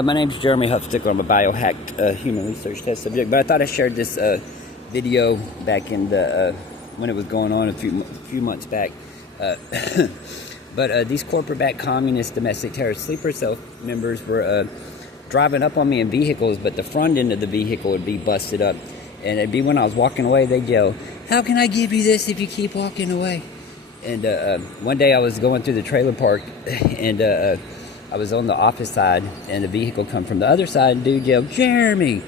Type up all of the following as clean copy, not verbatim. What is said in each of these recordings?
My name's Jeremy Huffstickler. I'm a biohacked human research test subject, but I thought I shared this video back in the when it was going on a few months back. But these corporate-backed communist domestic terrorist sleeper cell members were driving up on me in vehicles, but the front end of the vehicle would be busted up, and it'd be when I was walking away, they'd yell, "How can I give you this if you keep walking away?" And one day I was going through the trailer park, and I was on the office side, and a vehicle come from the other side, and dude yelled, "Jeremy!"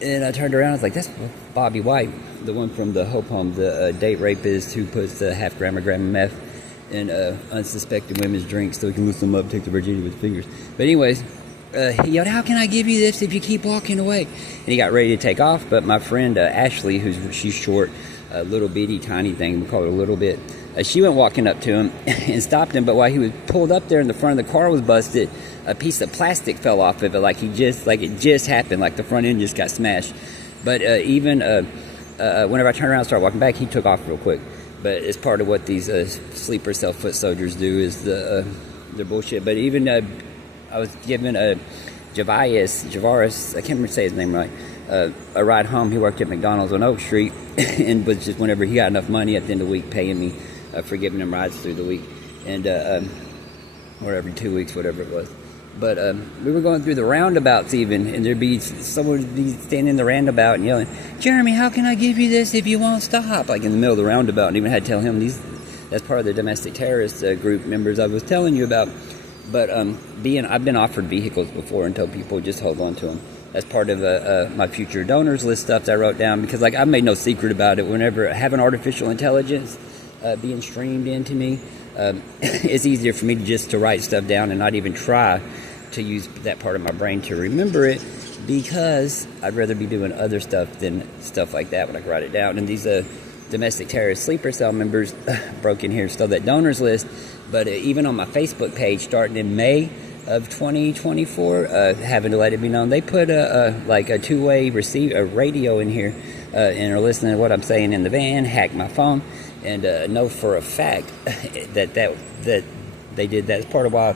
And I turned around, I was like, that's Bobby White, the one from the Hope Home, the date rapist who puts half gram or gram of meth in unsuspecting women's drinks so he can loosen them up, take the virginity with his fingers. But anyways, he yelled, "How can I give you this if you keep walking away?" And he got ready to take off, but my friend Ashley, she's short, a little bitty, tiny thing, we call her a little bit, she went walking up to him and stopped him, but while he was pulled up there and the front of the car was busted, a piece of plastic fell off of it, like it just happened, like the front end just got smashed. But even whenever I turned around and started walking back, he took off real quick. But it's part of what these sleeper cell foot soldiers do, is their bullshit. But even I was given Javaris, I can't remember say his name right, a ride home. He worked at McDonald's on Oak Street and was just, whenever he got enough money at the end of the week, paying me for giving him rides through the week, and or every 2 weeks, whatever it was. But we were going through the roundabouts even, and there'd be someone would be standing in the roundabout and yelling, "Jeremy, how can I give you this if you won't stop?" Like in the middle of the roundabout, and even had to tell him that's part of the domestic terrorist group members I was telling you about. But I've been offered vehicles before and told people just hold on to them. That's part of my future donors list stuff that I wrote down, because like I made no secret about it. Whenever having artificial intelligence being streamed into me, it's easier for me to write stuff down and not even try to use that part of my brain to remember it, because I'd rather be doing other stuff than stuff like that when I can write it down. And these domestic terrorist sleeper cell members broke in here, stole that donors list. But even on my Facebook page, starting in May of 2024, having to let it be known, they put a two-way radio in here, and are listening to what I'm saying in the van, hack my phone, and know for a fact that they did that. It's part of why,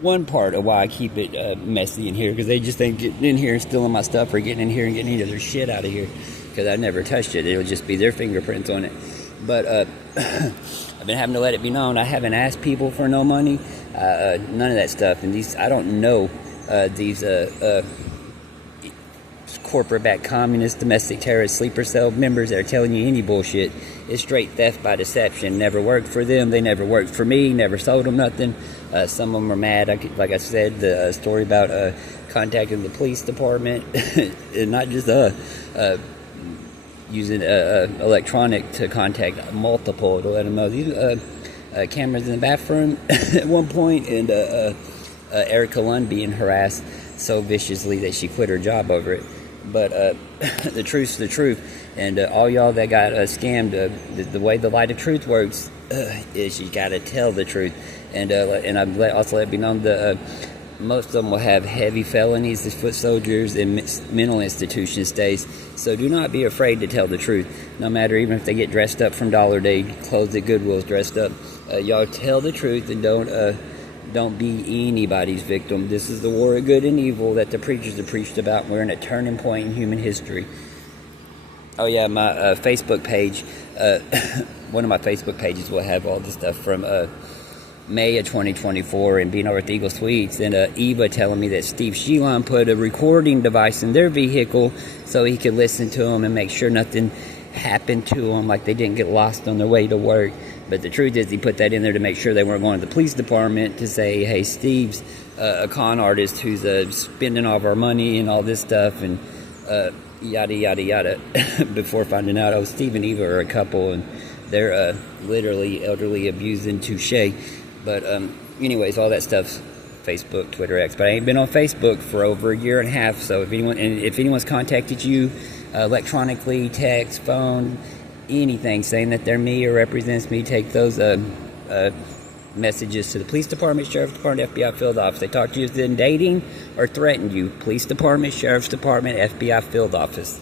one part of why I keep it messy in here, because they just think getting in here and stealing my stuff, or getting in here and getting any of their shit out of here, because I never touched it. It'll just be their fingerprints on it. But I've been having to let it be known. I haven't asked people for no money, none of that stuff. And I don't know these corporate-backed communist domestic terrorist sleeper cell members that are telling you any bullshit. It's straight theft by deception. Never worked for them. They never worked for me. Never sold them nothing. Some of them are mad. Like I said, the story about contacting the police department, and not just using electronic to contact multiple to let them know. These cameras in the bathroom at one point, and Erica Lund being harassed so viciously that she quit her job over it. But the truth's the truth, and all y'all that got scammed, the way the light of truth works is you gotta tell the truth. And I've also let it be known that most of them will have heavy felonies as foot soldiers and mental institution stays. So do not be afraid to tell the truth, no matter even if they get dressed up from Dollar Day, clothes at Goodwill's dressed up. Y'all tell the truth, and don't be anybody's victim. This is the war of good and evil that the preachers have preached about. We're in a turning point in human history. Oh yeah, my Facebook page, one of my Facebook pages will have all the stuff from May of 2024, and being over at the Eagle Suites, and Eva telling me that Steve Sheelan put a recording device in their vehicle so he could listen to them and make sure nothing happened to them, like they didn't get lost on their way to work. But the truth is, he put that in there to make sure they weren't going to the police department to say, "Hey, Steve's a con artist who's spending all of our money and all this stuff," and yada yada yada. Before finding out, Steve and Eva are a couple, and they're literally elderly abusing Touche. But anyways, all that stuff's Facebook, Twitter, X. But I ain't been on Facebook for over a year and a half. So if anyone's contacted you electronically, text, phone, anything, saying that they're me or represents me, take those messages to the police department, sheriff's department, FBI field office. They talk to you in dating or threatened you, police department, sheriff's department, FBI field office.